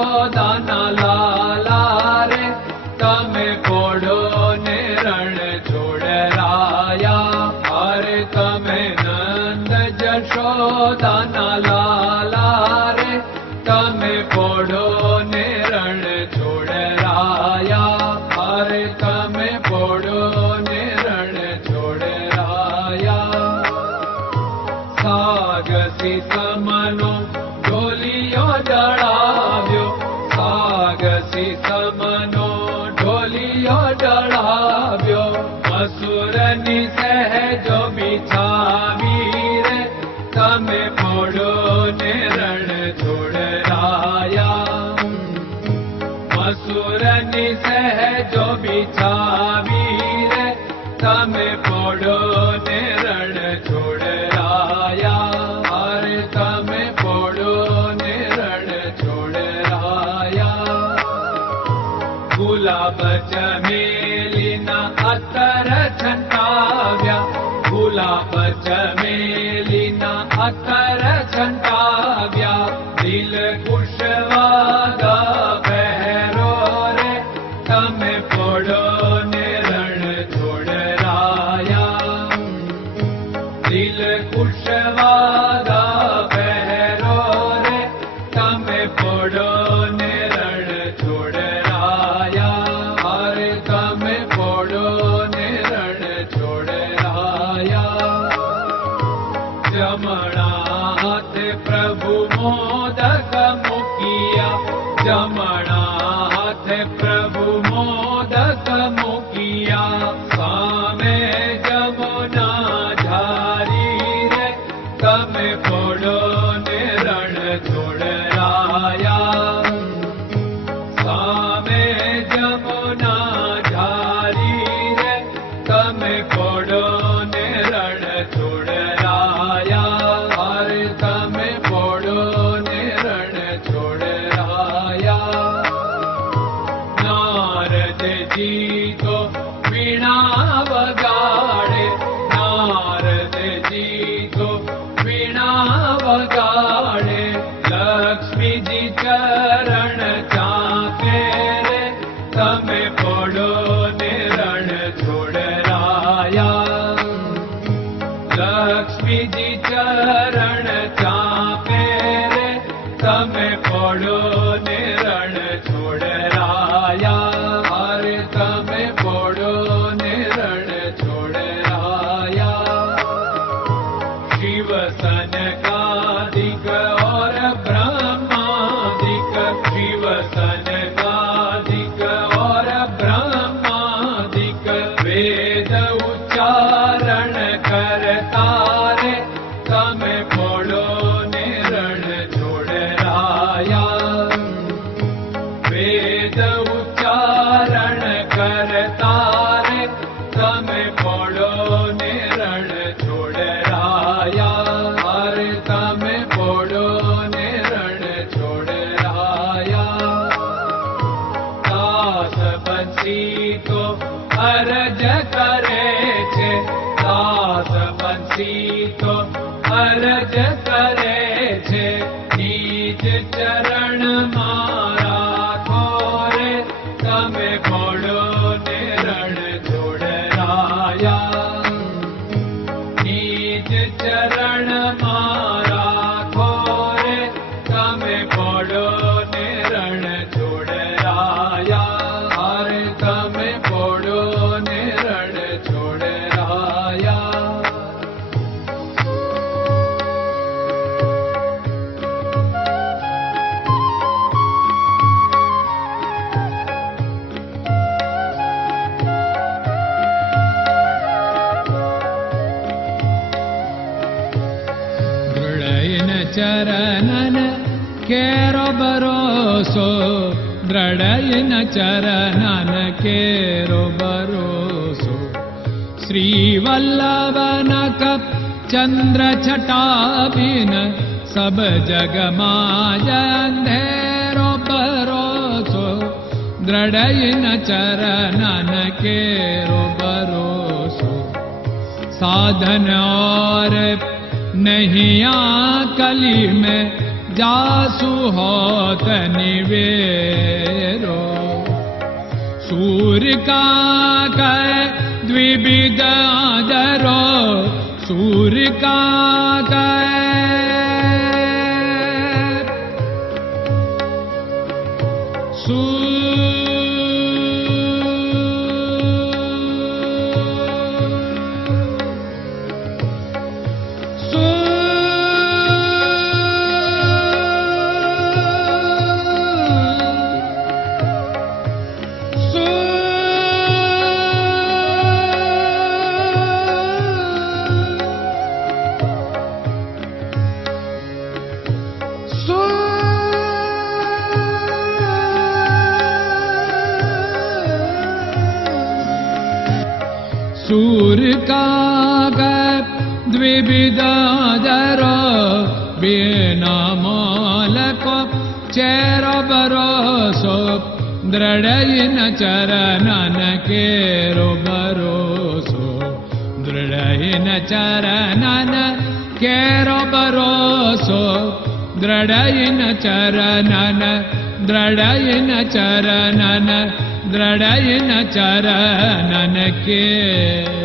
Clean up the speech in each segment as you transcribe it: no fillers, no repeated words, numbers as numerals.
જશોદાના લાલા રે તમે પોડો ને રણ છોડરાયા. અરે તમે નંદ જશોદાના લાલા રે તમે પોડો ને રણ છોડરાયા. અરે તમે પોડો ને રણ છોડરાયા. સાગસી સમનો ઢોલિયો ડળાવ્યો, સાગસી સમનો ઢોલિયો ડળાવ્યો. મસૂરની સહેજો બિછાવી રે તમે પોડો ને રણ છોડરાયા. મસૂરની સહેજો બિછાવી રે તમે પોડો ને રણ છોડરાયા. અરે તમે પોડો ને રણ છોડરાયા. ગુલાબ ચમેલીના અત્તર છંટાવ્યા, ગુલાબ ચમેલીના અત્તર છંટાવ્યા. દિલ કુશવાદા પહેરો રે તમે પોડો ને રણ છોડરાયા. દિલ કુશવાદા પહેરો રે તમે પોડો ને રણ છોડરાયા. અરે તમે પોડો ને રણ છોડરાયા. જમણા હાથે પ્રભુ મોદક મૂકિયા, જમણા હાથે પ્રભુ મોદક મૂકિયા. સામે જમુના ઝારી રે તમે પોડો ને રણ છોડરાયા. સામે જમુના ઝારી રે તમે પોડો ને રણ છોડરાયા. અરે તમે પોડો ને રણ છોડરાયા. નારદજી તો વીણા વગાડે, નારદજી તો વીણા વગાડે. લક્ષ્મીજી ચરણ ચાકે રે તમે પોડો ને રણ છોડરાયા. લક્ષ્મીજી ચરણ ચાપે રે તમે પોડો ને રણ છોડરાયા. અરે તમે પોડો ને રણ છોડરાયા. શિવ સનકાદિક और ब्रह्मादिक, शिव सनकादिक और ब्रह्मादिक. वेद उच्चारण करता रे તમે પોડો ને રણ છોડરાયા. વેદ ઉચ્ચારણ કરતા રે તમે પોડો ને રણ છોડરાયા. અરે તમે પોડો ને રણ છોડરાયા. દાસ બંસી તો અરજ કરે છે, દાસ બંસી તો અરજ કરે છે. નીચ ચરણ મારા ખોરે તમે પોડો ને રણ છોડરાયા. નીચ ચરણ મારા ખોરે તમે પોડો ને રણ છોડરાયા. અરે તમે પોડો ને રણ છોડરાયા. ચરણન કેરો ભરોસો, દ્રઢયન ચરણન કેરો ભરોસો. શ્રી વલ્લભન કપ ચંદ્ર છટાબિન સબ જગમાં અંધેરો ભરોસો. દ્રઢયન ચરણન કેરો ભરોસો. साधन और नहीं कली में जासु होत निवेरो। सूर्य का कै द्विविध आदरो, सूर्य का सूर्य का द्विविधादरो, बिना मोल को चेर भरोसो, दृढ़ चरणन केरो भरोसो, दृढ़ चरणन केरो भरोसो, दृढ़ चरणन, दृढ़ चरणन, दृढ़ चरणन के।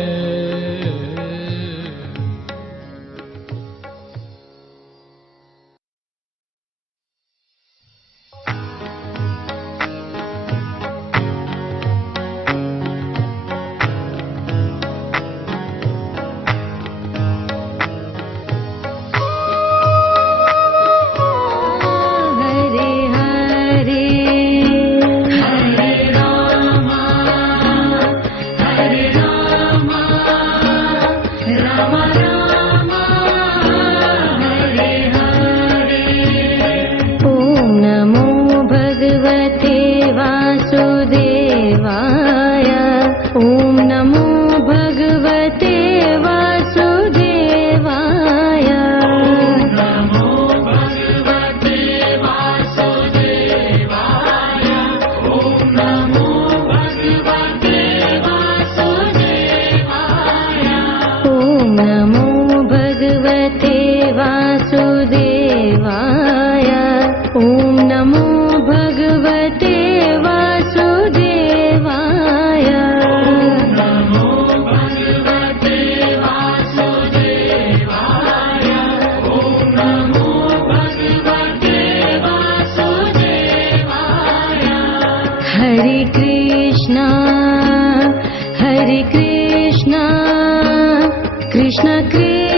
Krishna Krishna